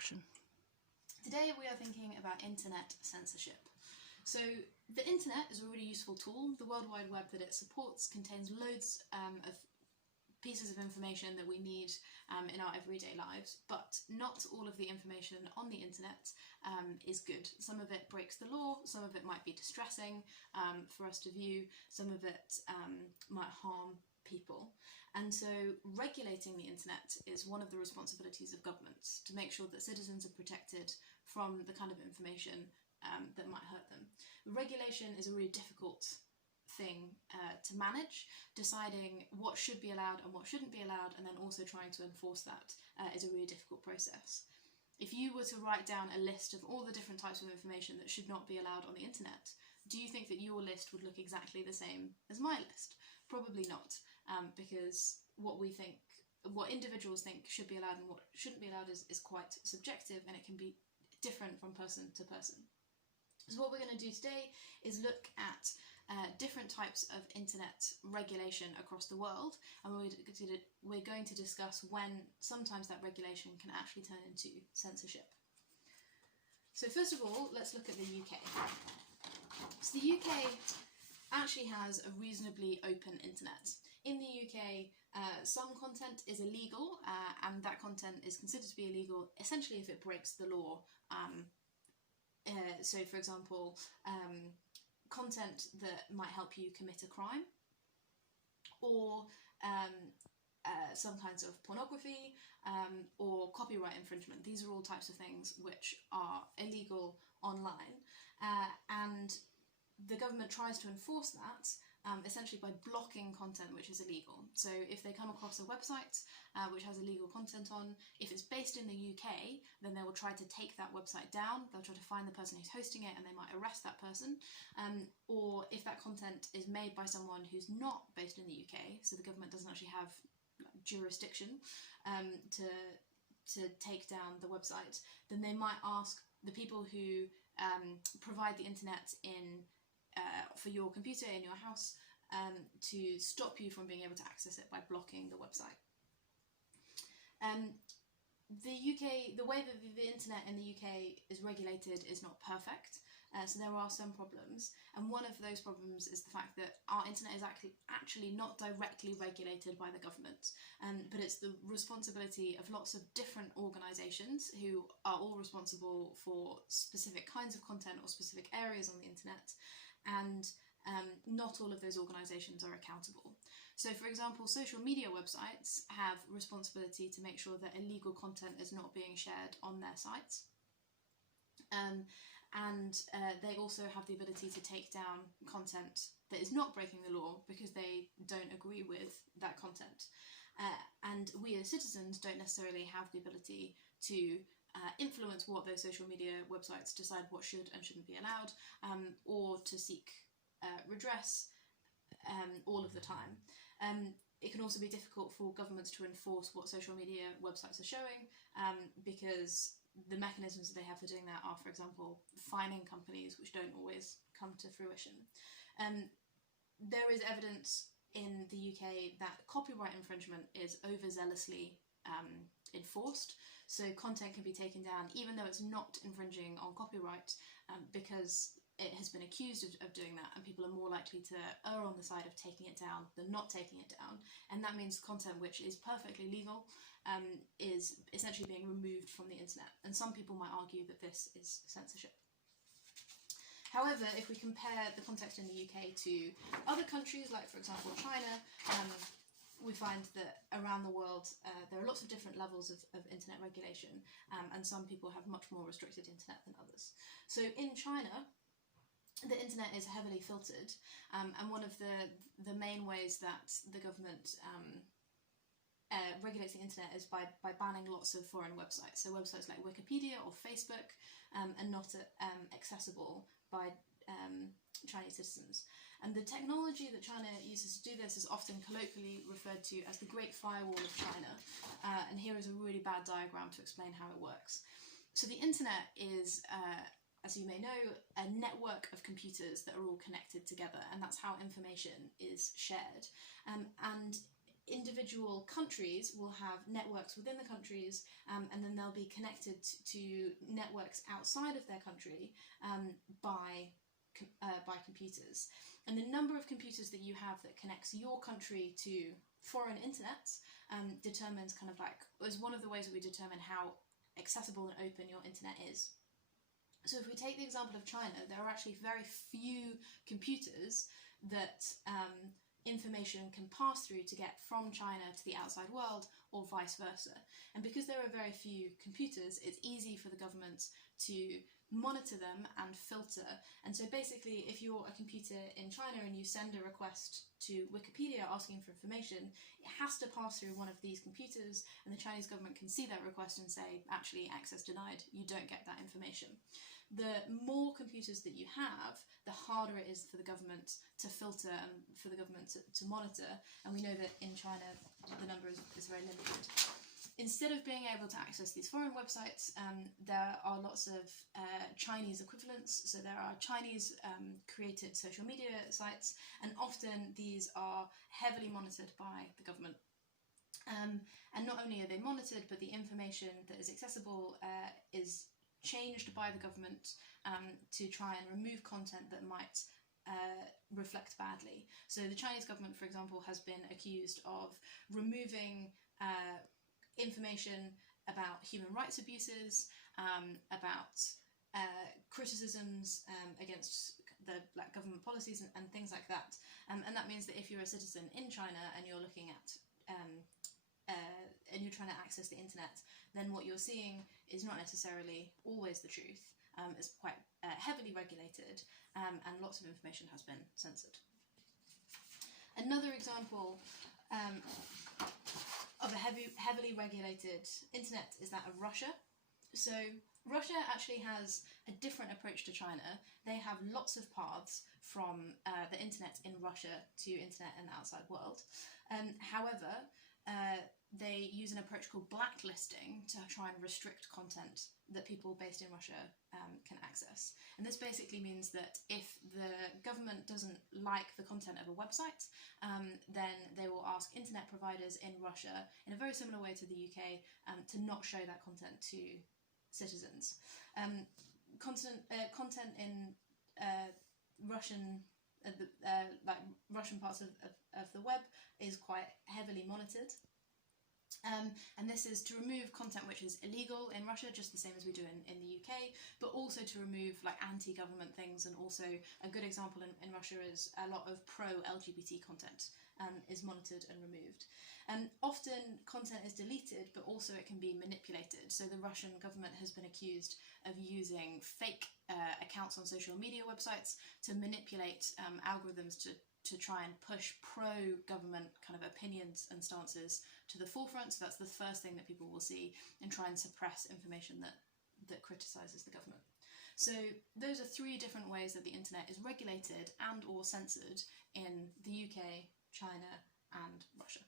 introduction. Today we are thinking about internet censorship. So the internet is a really useful tool. The World Wide Web that it supports contains loads of pieces of information that we need in our everyday lives, but not all of the information on the internet is good. Some of it breaks the law, some of it might be distressing for us to view, some of it might harm people. And so regulating the internet is one of the responsibilities of governments, to make sure that citizens are protected from the kind of information that might hurt them. Regulation is a really difficult thing to manage. Deciding what should be allowed and what shouldn't be allowed, and then also trying to enforce that is a really difficult process. If you were to write down a list of all the different types of information that should not be allowed on the internet, do you think that your list would look exactly the same as my list? Probably not, because what individuals think should be allowed and what shouldn't be allowed is quite subjective, and it can be different from person to person. So what we're going to do today is look at different types of internet regulation across the world, and we're going to discuss when sometimes that regulation can actually turn into censorship. So first of all, let's look at the UK. So the UK actually has a reasonably open internet. In the UK, some content is illegal, and that content is considered to be illegal essentially if it breaks the law. So for example, content that might help you commit a crime, or some kinds of pornography, or copyright infringement. These are all types of things which are illegal online, and the government tries to enforce that essentially by blocking content which is illegal. So if they come across a website which has illegal content on, if it's based in the UK, then they will try to take that website down. They'll try to find the person who's hosting it, and they might arrest that person. Or if that content is made by someone who's not based in the UK, so the government doesn't actually have jurisdiction to take down the website, then they might ask the people who provide the internet for your computer in your house to stop you from being able to access it by blocking the website. The way that the internet in the UK is regulated is not perfect, so there are some problems, and one of those problems is the fact that our internet is actually not directly regulated by the government, but it's the responsibility of lots of different organisations who are all responsible for specific kinds of content or specific areas on the internet, and not all of those organisations are accountable. So for example, social media websites have responsibility to make sure that illegal content is not being shared on their sites, and they also have the ability to take down content that is not breaking the law because they don't agree with that content. And we as citizens don't necessarily have the ability to influence what those social media websites decide what should and shouldn't be allowed, or to seek redress all of the time. It can also be difficult for governments to enforce what social media websites are showing, because the mechanisms that they have for doing that are, for example, fining companies, which don't always come to fruition. There is evidence in the UK that copyright infringement is overzealously enforced. So content can be taken down even though it's not infringing on copyright, because it has been accused of doing that, and people are more likely to err on the side of taking it down than not taking it down. And that means content which is perfectly legal is essentially being removed from the internet. And some people might argue that this is censorship. However, if we compare the context in the UK to other countries, like for example China, we find that around the world there are lots of different levels of internet regulation, and some people have much more restricted internet than others. So in China, the internet is heavily filtered, and one of the main ways that the government regulates the internet is by banning lots of foreign websites. So websites like Wikipedia or Facebook are not accessible by Chinese citizens. And the technology that China uses to do this is often colloquially referred to as the Great Firewall of China. And here is a really bad diagram to explain how it works. So the internet is, as you may know, a network of computers that are all connected together, and that's how information is shared. And individual countries will have networks within the countries, and then they'll be connected to networks outside of their country by computers. And the number of computers that you have that connects your country to foreign internets determines kind of like, is one of the ways that we determine how accessible and open your internet is. So if we take the example of China, there are actually very few computers that information can pass through to get from China to the outside world, or vice versa. And because there are very few computers, it's easy for the government to monitor them and filter. And so basically, if you're a computer in China and you send a request to Wikipedia asking for information, it has to pass through one of these computers, and the Chinese government can see that request and say, actually, access denied, you don't get that information. The more computers that you have, the harder it is for the government to filter and for the government to monitor. And we know that in China, the number is very limited. Instead of being able to access these foreign websites, there are lots of Chinese equivalents. So there are Chinese created social media sites, and often these are heavily monitored by the government. And not only are they monitored, but the information that is accessible is changed by the government to try and remove content that might reflect badly. So the Chinese government, for example, has been accused of removing information about human rights abuses, about criticisms against the government policies and things like that. And that means that if you're a citizen in China and you're looking at and you're trying to access the internet, then what you're seeing is not necessarily always the truth. It's quite heavily regulated, and lots of information has been censored. Another example of a heavily regulated internet is that of Russia. So Russia actually has a different approach to China. They have lots of paths from the internet in Russia to internet in the outside world. However, they use an approach called blacklisting to try and restrict content that people based in Russia can access. And this basically means that if the government doesn't like the content of a website, then they will ask internet providers in Russia, in a very similar way to the UK, to not show that content to citizens. Content in Russian Russian parts of the web is quite heavily monitored. And this is to remove content which is illegal in Russia, just the same as we do in the UK, but also to remove anti-government things. And also a good example in Russia is a lot of pro-LGBT content is monitored and removed. And often content is deleted, but also it can be manipulated. So the Russian government has been accused of using fake accounts on social media websites to manipulate algorithms to try and push pro-government kind of opinions and stances to the forefront. So that's the first thing that people will see, and try and suppress information that criticises the government. So those are three different ways that the internet is regulated and or censored in the UK, China and Russia.